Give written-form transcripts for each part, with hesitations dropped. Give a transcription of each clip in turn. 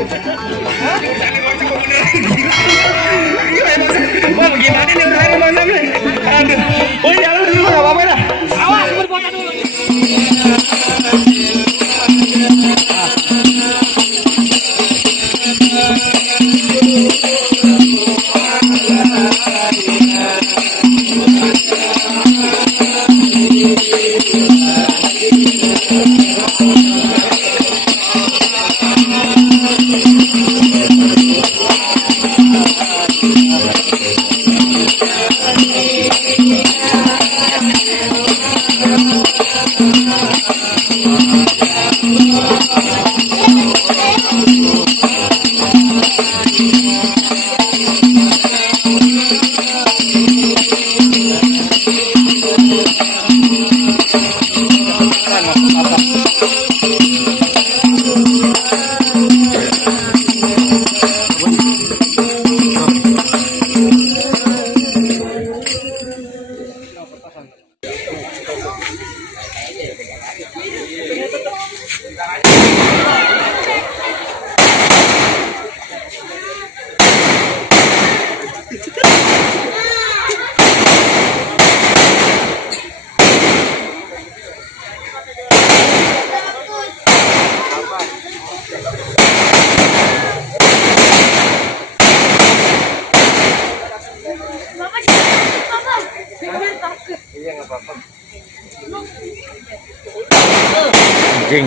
Bang, gimana nih udah mana nih? Aduh. Oh, jalan dulu enggak apa-apa dah. Awas berbocah dulu. Anjing.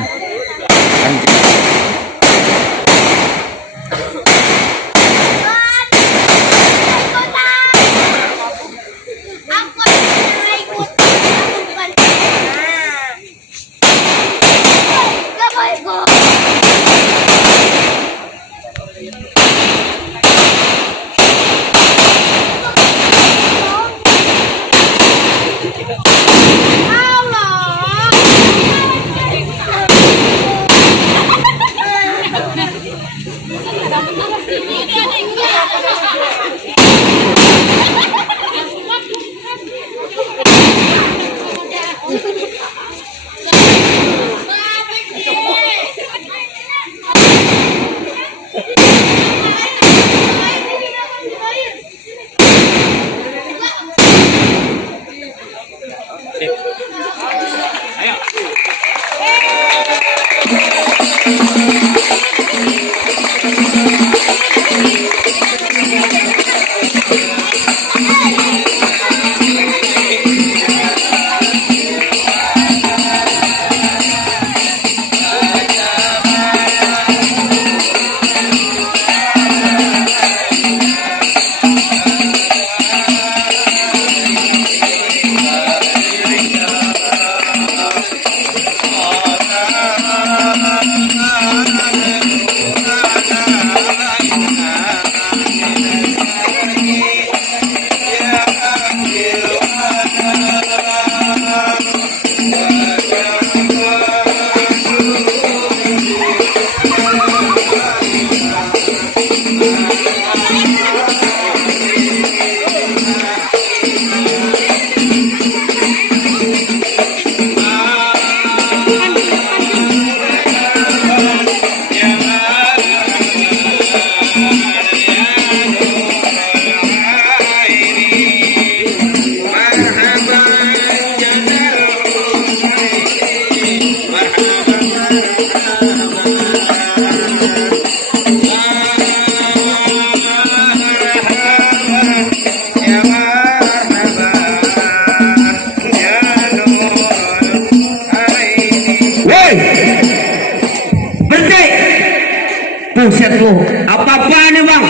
Buset lu, apa-apaan nih bang?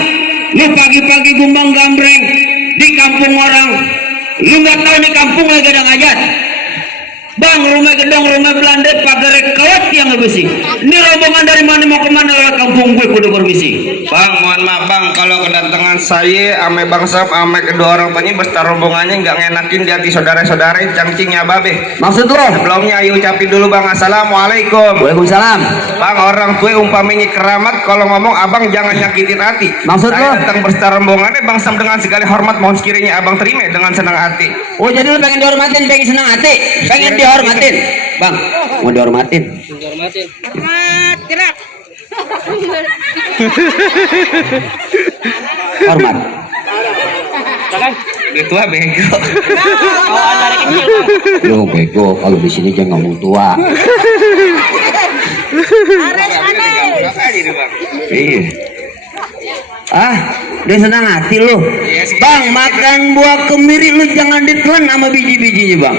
Lu pagi-pagi gumbang gambreng di kampung orang. Lu nggak tahu nih kampung lagi ada ngajat. Bang, rumah gedong, rumah Belanda, pagar kawat yang bersih. Ini rombongan dari mana mau kemana lewat kampung gue kudu permisi. Bang, mohon maaf bang, kalau kedatangan saya ame bang Sap, ame kedua orang tadi beserta rombongannya nggak ngenakin di hati saudara-saudara cangcingnya babe. Maksud lu? Sebelumnya ayo ucapin dulu bang, assalamualaikum. Waalaikumsalam. Bang, orang tua umpamanya keramat, kalau ngomong abang jangan nyakitin hati. Maksud saya lu? datang beserta rombongannya bang Sam dengan segala hormat, mohon sekiranya abang terima dengan senang hati. Oh jadi lu pengen dihormatin, pengen senang hati, pengen dihormatin, bang, mau dihormatin. Hormat gerak. Hormat. Udah tua bego. Lu bego, kalau di sini jangan ngomong tua. Iya. Ah, dia senang hati lu. Bang, makan buah kemiri lu jangan ditelan sama biji-bijinya, Bang.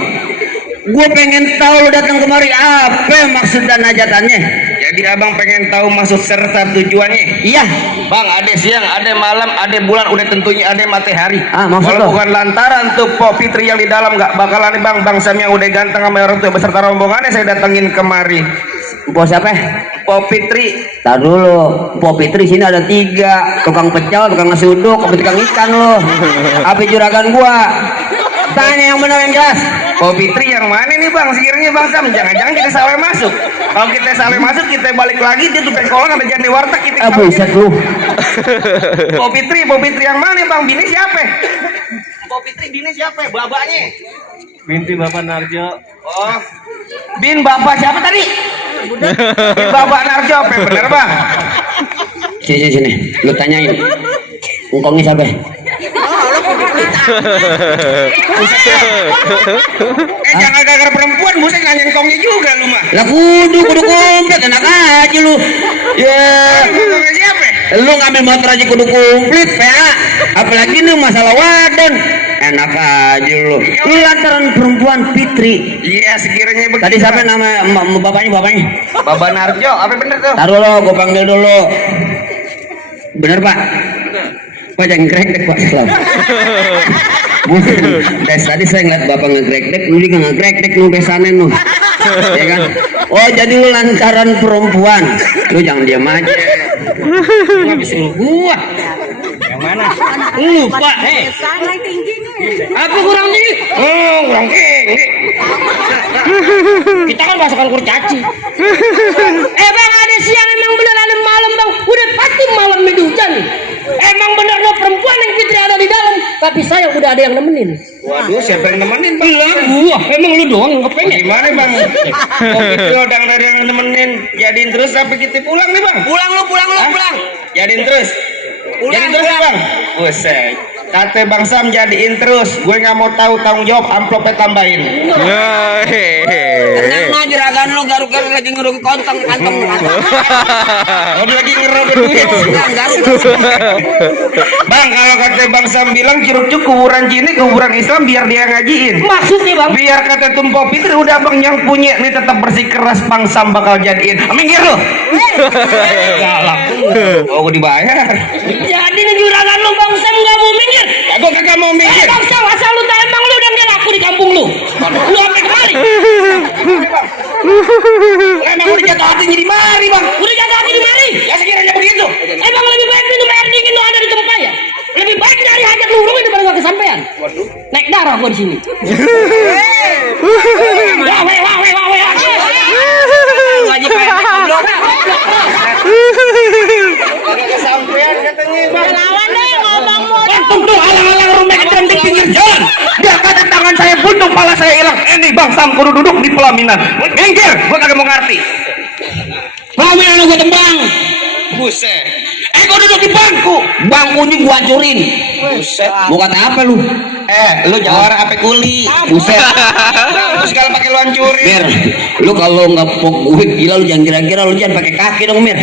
Gue pengen tahu lu datang kemari apa maksud dan hajatannya. Jadi abang pengen tahu maksud serta tujuannya? Iya. Bang, ada siang, ada malam, ada bulan, udah tentunya ada matahari. Maksud Kalau lo? bukan lantaran tuh Pok Fitri yang di dalam nggak bakalan nih bang, Bang Sam yang udah ganteng sama orang tua beserta rombongannya saya datengin kemari. Bos siapa? Pok Fitri. Tar dulu, Pok Fitri sini ada 3, tukang pecel, tukang nasi uduk, sama tukang ikan lo. Api juragan gua. Tanya yang benar yang jelas. Pok Fitri yang mana nih bang? Sekiranya bang Sam, jangan-jangan kita salah masuk. Kalau kita salah masuk, kita balik lagi dia tuh kolong ada jadi warteg kita. Buset lu. Pok Fitri yang mana bang? Bini siapa? Pok Fitri bini siapa? Babanya? Binti Bapak Narjo. Oh, bin bapak siapa tadi? Bin bapak Narjo, apa bener bang? Sini, lu tanyain. Engkongnya siapa? Jangan gara-gara perempuan, buset nanyain kongnya juga lu mah. Lah kudu komplit, enak aja lu. Ya, Kongnya siapa? lu ngambil motor aja kudu komplit, PA. Apalagi nih masalah wadon. Enak aja lu. Lu lantaran perempuan Fitri. Iya, sekiranya begitu. Tadi siapa nama bapaknya? Bapak Narjo, apa bener tuh? Taruh lo, gue panggil dulu. Bener Pak? Pak jangan ngegrek Pak. Dari tadi saya ngeliat bapak ngegrek-grek, lu juga ngegrek-grek lu besanin lu. Ya kan? Oh jadi lu lantaran perempuan. Lu jangan diam aja. Lu habisin lu gua. Yang mana? Lu Pak, apa kurang tinggi? Oh, kurang tinggi. Kita kan pasukan kurcaci. Bang ada siang emang bener ada malam bang. Udah pasti malam itu hujan. Emang bener ada perempuan yang Fitri ada di dalam. Tapi saya udah ada yang nemenin. Waduh, siapa yang nemenin bang? Bilang gua, emang lu doang yang kepengen. Gimana bang? Oh gitu, udah dari yang nemenin. Jadiin terus sampai kita pulang nih bang. Pulang. Jadiin terus. Jadiin terus ya, bang. Buset. Kata Bang Sam jadiin terus. Gue nggak mau tahu tanggung jawab, amplopnya tambahin. Tenang mah juragan lu garuk-garuk lagi ngeruk kantong. Udah lagi ngerobek duit. Bang, kalau kata Bang Sam bilang Curug kuburan Cina, kuburan Islam biar dia ngajiin. Maksudnya bang? Biar kata Tumpok Fitri udah bang yang punya nih tetap bersih keras Bang Sam bakal jadiin. Minggir lu. Galak. Oh, gue dibayar. Jadi nih juragan lu Bang Sam nggak mau minggir. Aku kagak mau minggir. Bang Sam asal lu tak emang lu udah laku di kampung lu. Lu sampai kemari. Emang udah jatuh hati jadi mari bang. Udah jatuh hati di mari. Ya sekiranya begitu. Emang lebih baik minum air dingin lu ada di tempat ya. Lebih baik nyari hajat lu urungin daripada gak kesampean. Naik darah gua di sini. Wah. Wajib goblok. Kesampean katanya bang. Lawan deh ngomong mau. Tuh alang-alang rumah kecil di pinggir jalan. Biar kata tangan saya buntung, pala saya hilang. Ini Bang Sam kudu duduk di pelaminan. Minggir, gua kagak mau ngerti. Pelaminan gua tembang. Buset. Gua duduk di bangku. Bangkunya gua hancurin. Buset. Mau kata apa lu? Lu jawara apa kuli? Buset. Terus kalau pakai lu hancurin. Mir, lu kalau nggak pok gue gila lu jangan kira-kira lu jangan pakai kaki dong Mir.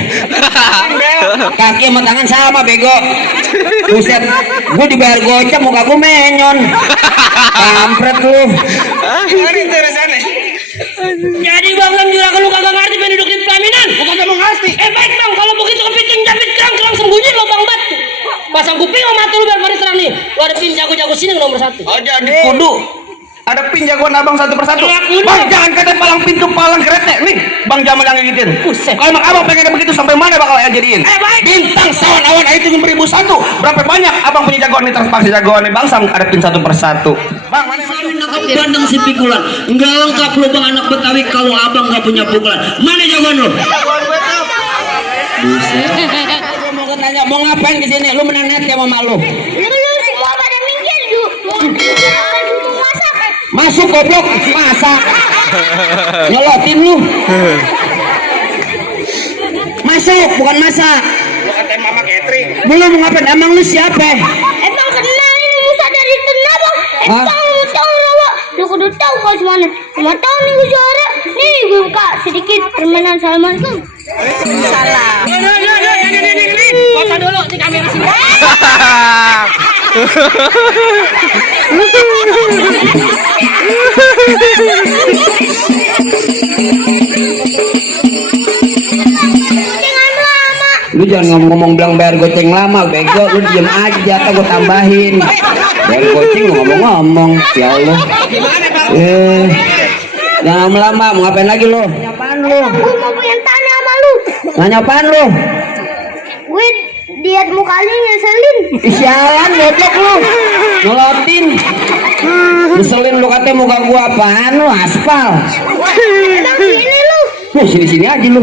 Kaki sama tangan sama bego. Buset, gue dibayar gocap muka gue menyon. Kampret lu. Ini terusannya. Jadi bang Sam juragan lu kagak ngerti pengen duduk di pelaminan. Gua kagak mau ngerti. Baik bang, kalau begitu kepiting jepit kerang sembunyi lo bang bat. Pasang kuping sama mata lu biar mari terang nih. Lu ada pin jago-jago sini nomor 1. Oh jadi kudu. Ada pin jagoan abang satu persatu. Kudu. Bang jangan kata palang pintu palang kereta nih. Bang Jamal yang ngigitin. Buset. Kalau emang abang pengen begitu sampai mana bakal yang jadiin? Baik. Bintang sawan awan itu 1001. Berapa banyak abang punya jagoan nih terpaksa jagoan nih Bang Sam ada pin satu persatu. Bang mana? Bandeng si pikulan. Enggak lengkap lu bang anak Betawi kalau abang nggak punya pukulan. Mana jagoan lu? Buset. Mau tanya mau ngapain di sini? Lu menanat ya sama lu? Masuk goblok, masak. Nyolotin lu. Masuk, bukan masak. Lu kata mama Catering. Belum ngapain? Emang lu siapa? Emang kenal ini Musa dari tengah bang. Hah? Tahu rawa. Lu kudu tahu kau semana. Cuma tahu nih gue juara. Nih gue buka sedikit permainan Assalamualaikum. Salam. Foto dulu di kamera sini. Jangan lama. Lu jangan ngomong bilang bayar goceng lama, bego. Lu diem aja, atau gue tambahin. Bayar goceng lu ngomong-ngomong, ya Allah. Jangan lama-lama, mau ngapain lagi lu? Apaan lu? Gue mau pengen tanya sama lu. Nanya apaan lu? Gue diet muka lu nyeselin. Sialan, goblok lu. Nolotin. Ngeselin lu katanya muka gua apaan lu? Aspal. Emang sini lu. Sini-sini aja lu.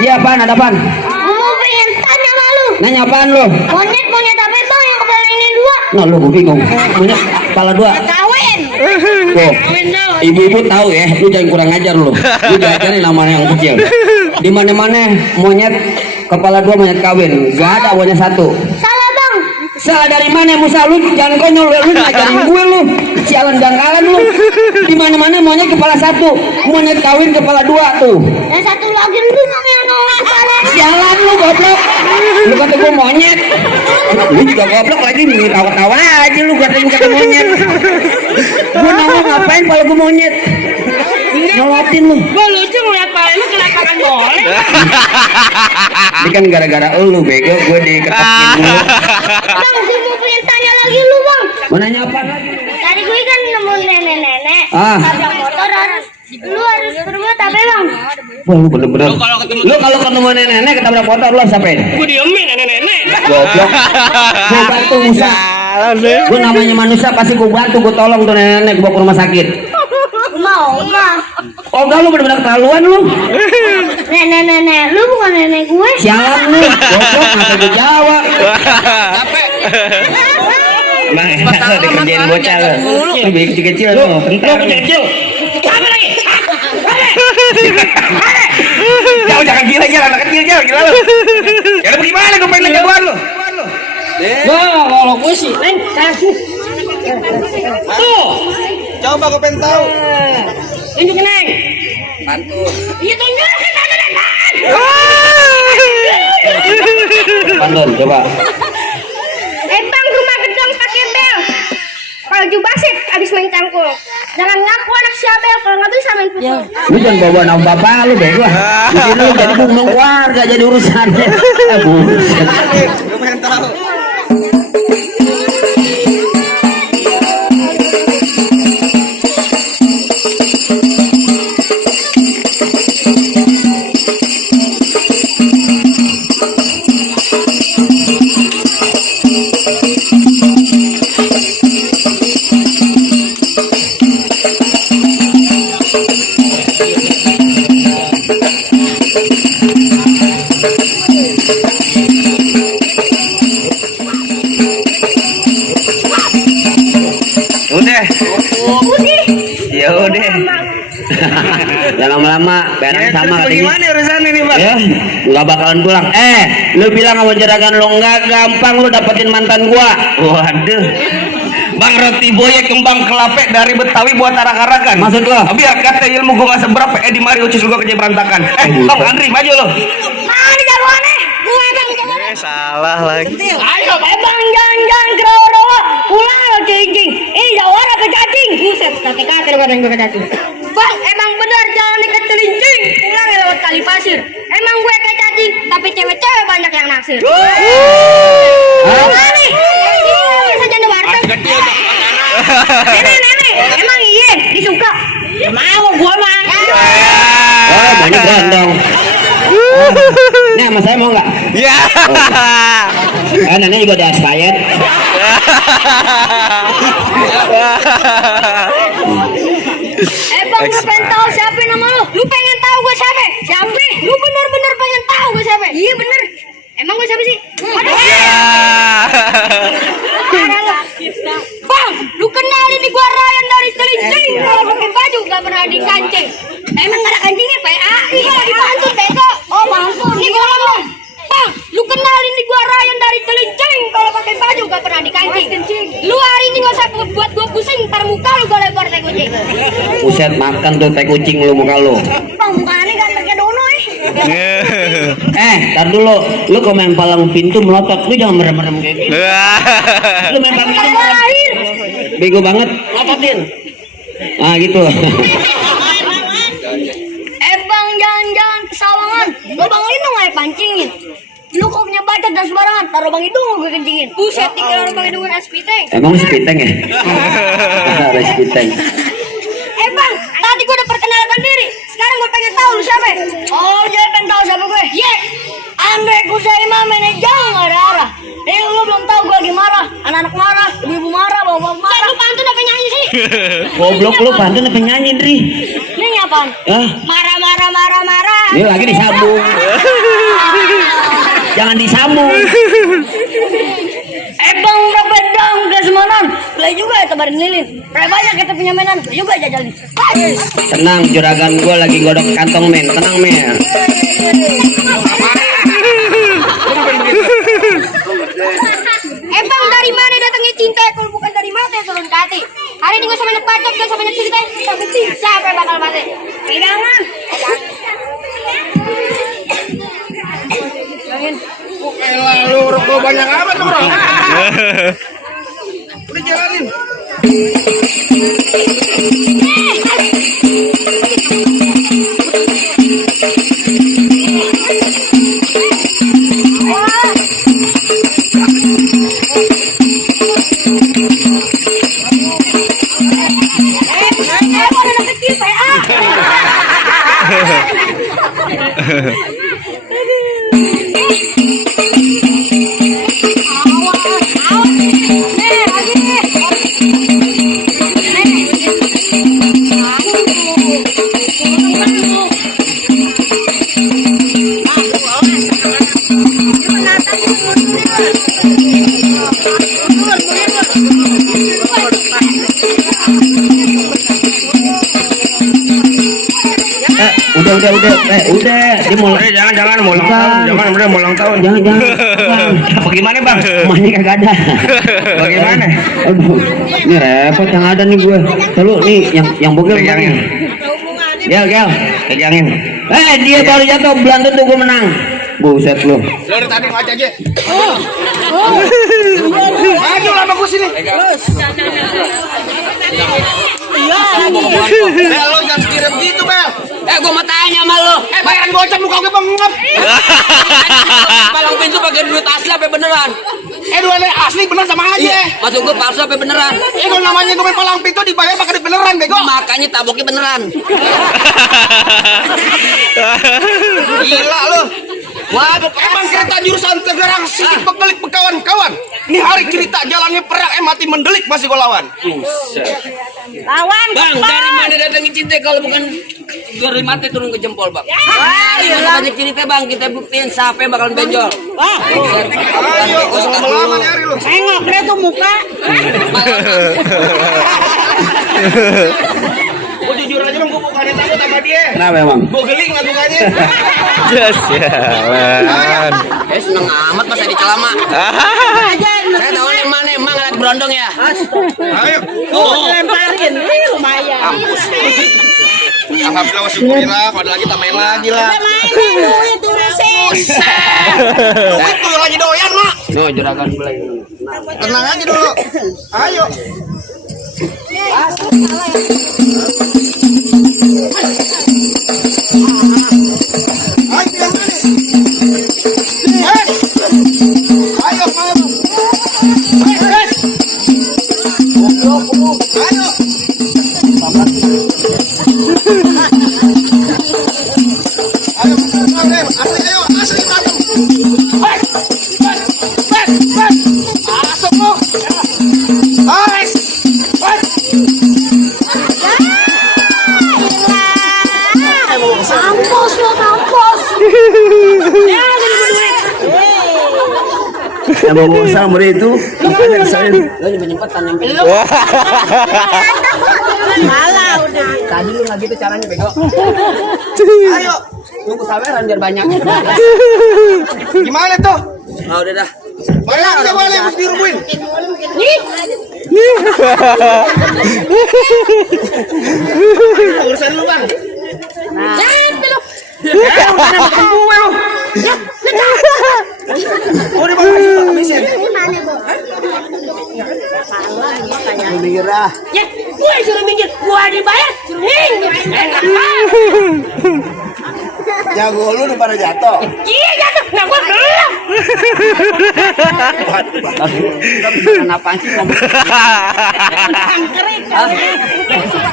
Iya apaan, ada apaan? Gue mau pengen tanya sama lu. Nanya apaan lu? Monyet apa bang yang kepala ini dua? Nah lu gua bingung. Punya kepala dua. Kawin. Tuh, ibu-ibu tahu ya, lu jangan kurang ajar lu. Lu diajarin namanya yang kecil. Di mana-mana monyet kepala dua monyet kawin. Gak ada monyet satu. Salah bang. Salah dari mana Musa? Lu jangan konyol, lu ngajarin gue lu. Sialan dangkalan lu. Di mana-mana monyet kepala satu, monyet kawin kepala dua tuh. Dan satu lagi lu yang nongol kepala. Sialan lu goblok. Lu kata gue monyet. Lu juga goblok lagi nih, tawa-tawa aja lu kata monyet. Gue nongol ngapain kalau gue monyet? Nolotin lu. Gue lucu ngeliat pala lu kelihatan boleh. Ini kan gara-gara lu bego, gue diketakin dulu. Bang, gue mau pengen tanya lagi lu bang. Mau nanya apa lagi? Tadi gue kan nemu nenek-nenek. Ah. Tabrak motor harus. Lu harus berbuat apa bang? Wah lu bener-bener. Lu kalau ketemu nenek ketabrak motor lu harus apain? Gue diemin nenek-nenek. Goblok. Gue bantu Musa. Gue namanya manusia pasti gue bantu, gue tolong tuh nenek gue bawa ke rumah sakit. Mau bang. Oh enggak lu bener-bener keterlaluan lu. Nenek-nenek, lu bukan nenek gue. Sialan lu. Goblok masa gue jawab. Bang, enak lo dikerjain bocah lo. Lu bikin kecil-kecil lu. Lu kecil-kecil. Apa lagi? Jauh jangan gila anak kecil jangan gila lu. Ya lu gimana gue pengen jagoan lu. Wah, kalau gue sih, Neng, kasih. Tuh, Coba gue pengen tahu. tunjukin Neng. Bantu. Iya tunjukin Neng. Pandon coba. Bang, rumah gedang pakai bel. Kalau jubasit abis main cangkul. Jangan ngaku anak siabel kalau nggak bisa main pukul. Lu jangan bawa nama bapak lu bego. Di sini lu jadi bumbung warga jadi urusannya. Buset. Gue pengen tahu. Udah. Ya udah. Jangan lama-lama, bayarnya sama katanya. Gimana urusan ini bang? Ya, nggak bakalan pulang. Lu bilang sama jeragan lu nggak gampang lu dapetin mantan gua. Waduh. Bang roti boye kembang kelapek dari Betawi buat arak-arakan. Maksud lo? Biar kata ilmu gua nggak seberapa. Di mari ucis gua kerja berantakan. Bang Andri maju lo. Mana jagoannya? Gue bang jagoannya. Salah lagi. Ayo, Bang jangan kerawa-rawa. Pulang lo cing-cing. Ini jawara apa cacing? Buset, kate-kate lo kadang gue cacing. Bang, emang benar jangan ikat celincing. Pulang ya lewat kali pasir. Emang gue kayak cacing, tapi cewek-cewek banyak yang naksir. Mana nih? Bisa jadi warteg. Nenek, emang iya disuka? mau gua mah. Oh, banyak berondong. Nah, sama saya mau nggak? Ya. Nanti juga ada expired. Bang, lu pengen tahu siapa nama lu? Lu pengen tahu gue siapa? Siapa? Lu bener-bener pengen tahu gue siapa? Iya bener. Emang gue siapa sih? Ada. Bang, lu kenal ini gua Ryan dari Celincing. Kalau pakai baju gak pernah dikancing. Emang gak ada kancingnya, Pak? Iya, lagi pantun, bego. Oh, pantun. Ini gua kalau pakai baju gak pernah dikancing. Lu hari ini gak usah buat gua pusing, ntar muka lu gua lebar teh kucing. Buset, makan tuh teh kucing lu muka lu. Bang, mukanya gak pakai dono Tar dulu, lu kalau main palang pintu melotot, lu jangan merem-merem kayak gitu. Lu main palang pintu lahir. bego banget, lototin. Ah gitu. Bang, jangan kesawangan. Lu Bang Lindung aja pancingin. Lu kok punya bacot dan sembarangan, taruh Bang Hidung gue kencingin. Buset, dikira Bang Hidung aspiteng. Emang spiteng ya? Ada spiteng. Bang, tadi gue udah perkenalkan diri. Sekarang gue pengen tahu lu siapa? Oh, jadi pengen tahu siapa gue? Ye, Andre Kusaima manajer gak ada arah. Lu belum tahu gue lagi marah. Anak-anak marah, ibu-ibu marah, bapak marah. Lu pantun apa nyanyi sih? Goblok lu pantun apa nyanyi, Dri? Nyanyi apaan? Hah? Marah. Ini lagi disambung. Jangan disambung. Bang, berapa dong gas manan? Play juga ya tebarin lilin. Berapa banyak kita punya mainan? Play juga jajalin. Tenang, juragan gua lagi godok kantong men. Tenang men. Bang, dari mana datangnya cinta? Kalau bukan dari mata turun ke hati. Hari ini gue sama banyak bacot, gak sama banyak cerita. Kita mesti siapa yang bakal mati? Pegangan. Lu rokok banyak amat lu, Bro. Udah jalanin. Mana kecil, Udah. Dia mau Jangan mau ulang tahun. Jangan mau ulang tahun. jangan. Bagaimana, Bang? Emaknya kagak ada. Bagaimana? Aduh, ini repot yang ada nih gue. Lalu nih yang bogel Pegangin. Gel. Pegangin. Dia baru jatuh, belum tentu gue menang. Buset lu. Dari tadi ngaca aja. Maju lah bagus sini. Bel, lo jangan kirim gitu, Bel. Gue mau tanya sama lo. Bayaran gocap muka gue bengap. Palang pintu pakai duit asli apa beneran? Duitnya asli bener sama aja. Maksud gue palsu apa beneran? Kalau namanya gue main palang pintu dibayar pakai duit beneran, bego. Makanya taboknya beneran. Gila lu. Wah, Emang kereta jurusan Tegerang sidik bekelik kawan-kawan. Ini hari cerita jalannya perang mati mendelik masih gue lawan. Lawan. Bang, dari mana datangin cinta kalau bukan dari mati turun ke jempol, Bang? Ayo, Banyak cerita, Bang, kita buktiin siapa yang bakalan benjol. Ayo, usah lama-lama nyari lu. Tengok dia tuh muka. Gue jujur aja bang, gue bukannya takut sama dia. Kenapa emang? Gue geling lah mukanya. Seneng amat masa dicelama. Saya tahu yang mana emang alat berondong ya. Ayo. Lemparin, lumayan. Alhamdulillah syukurin lah, pada lagi kita main lagi lah. Itu sisa. Duit tuh lagi doyan mak. No, juragan mulai. Tenang aja dulu. Ayo. Kampus lo kampus. Ya, jadi berduit. Yang bawa sama itu bukan saya. Lo nyempetan yang pilih. Malah udah. Tadi lu nggak gitu caranya, bego. Ayo. Nunggu saweran biar banyak. Gimana tuh? Ah, udah dah. Malah kita boleh mesti dirubuhin. Urusan lu bang. Sampai lu. Oh di bawah itu mesin. Ya, gue suruh minggir, gue dibayar, suruh minggir. Enak banget. Jago lu udah pada jatuh. Iya jatuh, nah gue belum. Kenapaan sih ngomong? Angkrik.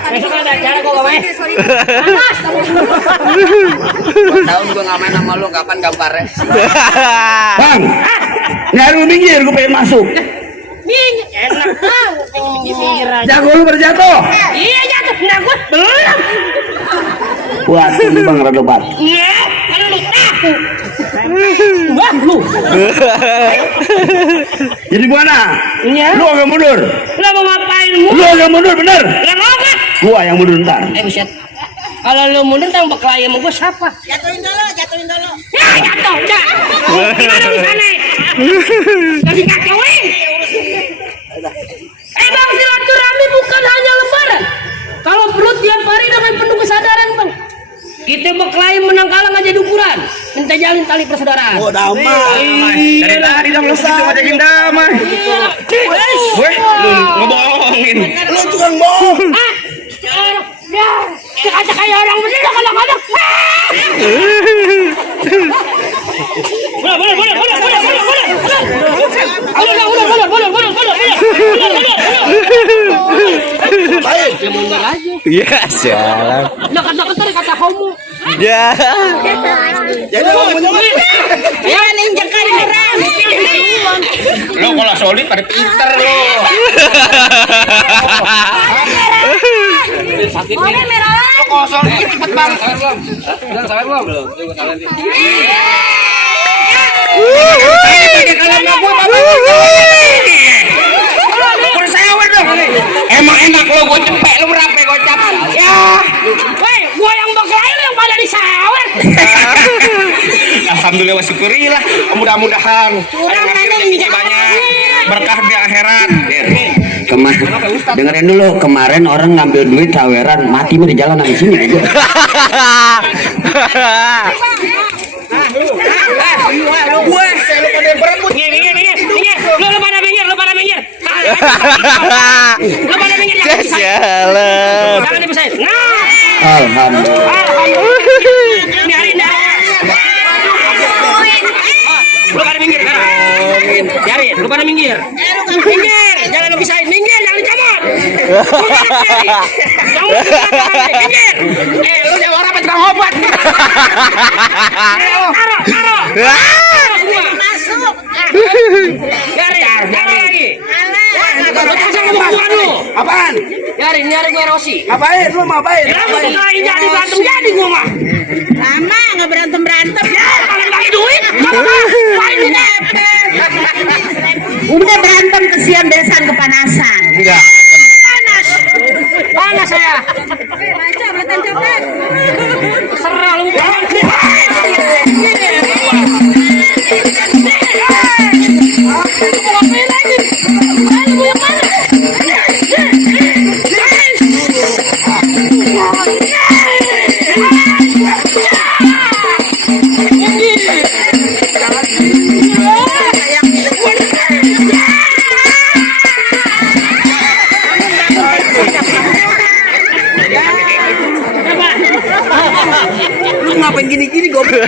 Besok ada acara kok gak main. Panas. Tahun gua nggak main sama lu, kapan gambarnya? Bang, nyari lu minggir, gue pengen masuk. Minggir, enak banget. Minggir aja. Jago lu berjatuh. Iya jatuh, nah gue belum. Waduh, ini bang rada bat. Iya, kalau lu takut. Wah, lu. Jadi gimana? Iya. Lu agak mundur. Lu mau ngapain mu? Lu agak mundur bener. Lah ngapa? Gua yang mundur ntar. Buset. Kalau lu mundur tang bakal ayam gua siapa? Jatuhin dulu. Ya, jatuh, dah. Gimana sana? Kasih kacauin. Bang, silaturahmi bukan hanya lebaran. Kalau perlu tiap hari dengan penuh kesadaran, Bang. Kita berkelahi menang kalah nggak jadi ukuran. Minta jalin tali persaudaraan. Oh damai. Dari tadi dong selesai cuma jadi damai. Weh, lu ngebohongin. Lu tukang bohong. Ah, ya, kata kayak orang bener kadang-kadang. Iya, sialan. Dekat-dekat kata homo. Ya. Jadi ngomongnya Ya ninjakan orang. lu kalau solid pada pinter lu. Boleh merah. Lu kalau solid cepet banget. Emang enak lo, gue cepet lu berapa gocap? Ya. Woi, gua yang berkelahi lu yang pada disawer. Alhamdulillah wa syukurillah. Mudah-mudahan rezeki banyak, berkah di akhirat. Dengerin dulu, kemarin orang ngambil duit saweran, mati mah di jalan di sini. Lu pada minggir. Sialan. Jangan dipisahin. Nah. Alhamdulillah. Biarin dah. Lu pada minggir sekarang. Biarin, lu pada minggir. Minggir, jangan lu pisahin. Minggir, jangan dicomot. Minggir. Lu nyawa orang apa tukang obat? Taruh. Masuk. Biarin lagi. Lu kasih ngomong lu. Apaan? Biarin, nyari gue Rosi. Ngapain? Lu mau ngapain? Kenapa setelah ini jadi berantem jadi gua mah? Lama nggak berantem. Ya, kalau bagi duit, apa? Main di dapet. Udah berantem kesian besan kepanasan. Enggak. Panas saya. Serah lu. Lu ngapain gini-gini goblok?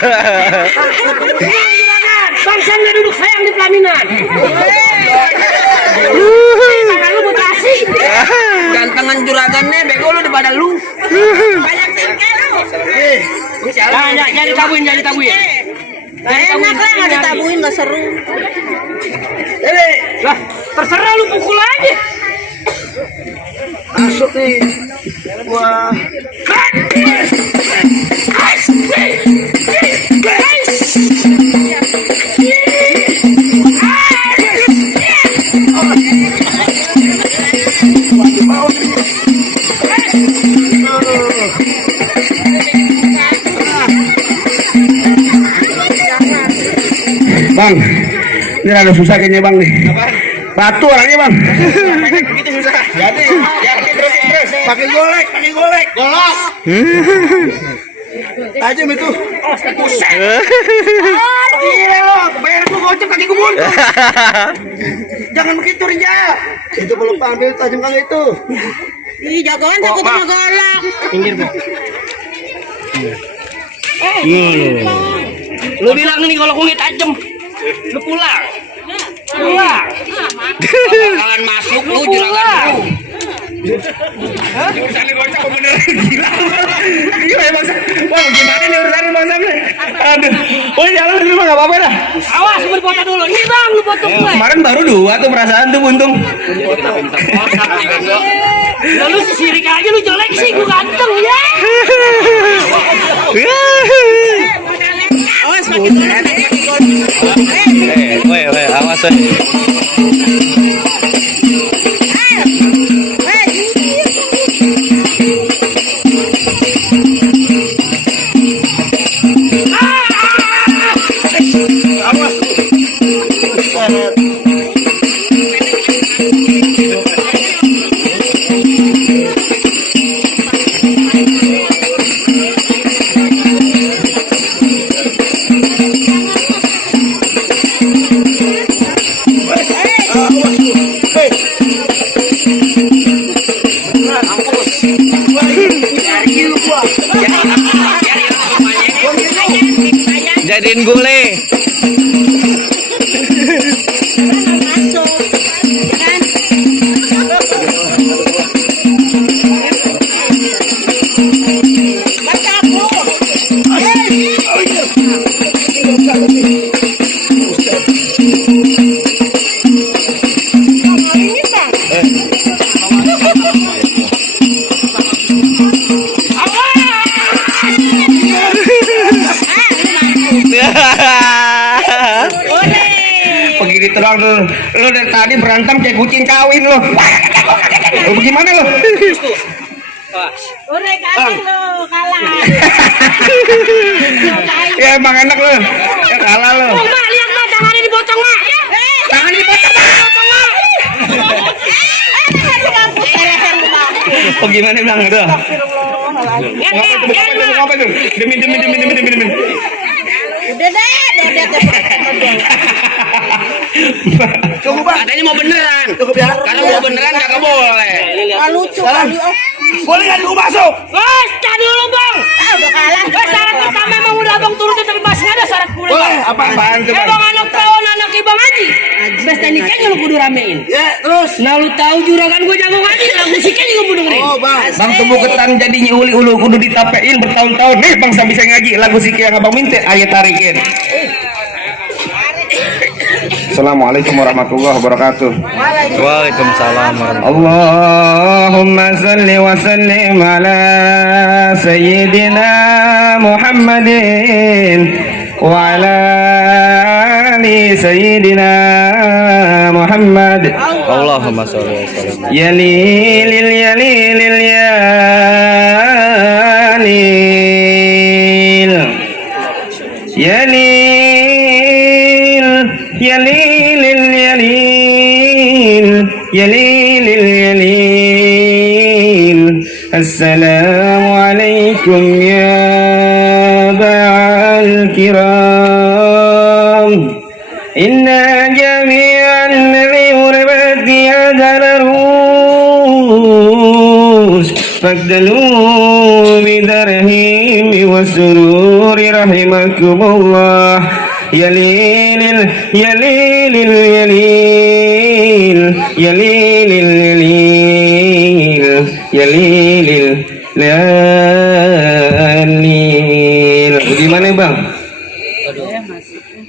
Bangsanya duduk sayang di pelaminan. Tangan lu mutasi. Gantengan juragannya bego lu daripada lu. Banyak tingkah lu. Jangan ditabuin. Enak lah nggak ditabuin nggak seru. Lah, terserah lu pukul aja. Masuk nih. Wah. Bang, Ini ada susah kayaknya bang nih. Batu orangnya bang. Begitu susah. Jadi terusin terus. Pakai golek. Golos. Tajam itu. Iya lo, bayar gua gocap kaki gua buntung. Jangan begitu Rija. Itu belum ambil tajam kali itu. Ih, jagoan takut sama golok. Pinggir bu. Lu bilang nih kalau kunyit tajam. Lu pulang. Pulang. Bakalan masuk lu juragan lu. Urusan gocap beneran gila. Gila ya bang. Wah gimana nih urusan bang Sam nih? Aduh. Oh jalan dulu bang, nggak apa-apa dah. Awas lu foto dulu. Ini bang lu foto gue. Kemarin baru 2 tuh perasaan tuh buntung. Lalu si sirik aja lu jelek sih, gua ganteng ya. Awas makin golok. Weh, awas weh. Jadiin gule. Masuk. Kan? Baca aku. Ini bang. Begini terang lu dari tadi berantem kayak kucing kawin lu. Lu gimana lu? Udah kalah lo, kalah. Ya emang enak lu. Ya kalah lu. Mak, lihat mak, tangannya dipotong mak. Tangan dipotong mak. Oh gimana bang? Aduh. Ngapa itu? Demi. Udah deh. Cukup bang. Katanya mau beneran. Cukup ya. Karena mau beneran gak boleh. Lucu kali oh. Boleh nggak dulu masuk? Wes, cari dulu bang. Udah kalah. Syarat pertama emang udah abang turutin tapi masih ada syarat kedua bang. Apaan tuh bang? Emang anak perawan anak ibang Haji. Pesta nikahnya lu kudu ramein. Ya terus. Nah lu tahu juragan gue jago ngaji, lagu musiknya juga kudu dengerin. Oh bang. Bang temu ketan jadinya uli kudu ditapein bertahun-tahun. Nih bang saya bisa ngaji lagu siki yang abang minta ayo tarikin. Assalamualaikum warahmatullahi wabarakatuh. Waalaikumsalam warahmatullahi. Allahumma salli wa sallim ala sayyidina Muhammadin wa ala ali sayyidina Muhammad. Allahumma sholli wa sallim. Yalilil Assalamu alaikum ya ba'al kiram inna jami'an li urbati adararus fagdalu bidarhimi wa sururi rahimakumullah yalilil gimana bang?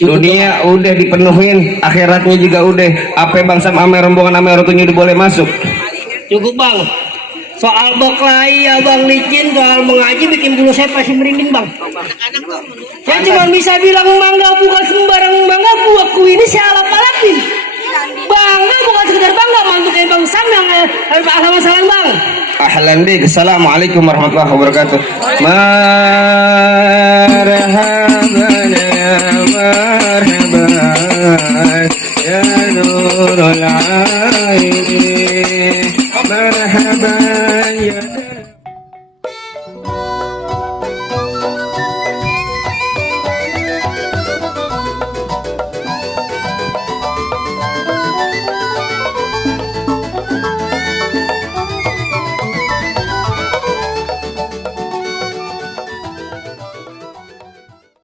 Dunia udah dipenuhin, akhiratnya juga udah. Apa bang sama ame rombongan ame rotunya udah boleh masuk? Cukup bang. Soal berkelahi ya bang licin, soal mengaji bikin bulu saya pasti merinding bang. Saya cuma bisa bilang bangga bukan sembarang bangga, aku ini saya alap-alapin. Bangga bukan sekedar bangga, mantu kayak bang Sam yang salam bang. Ahlan bik. Assalamualaikum warahmatullahi wabarakatuh. Marhaban ya marhaban lah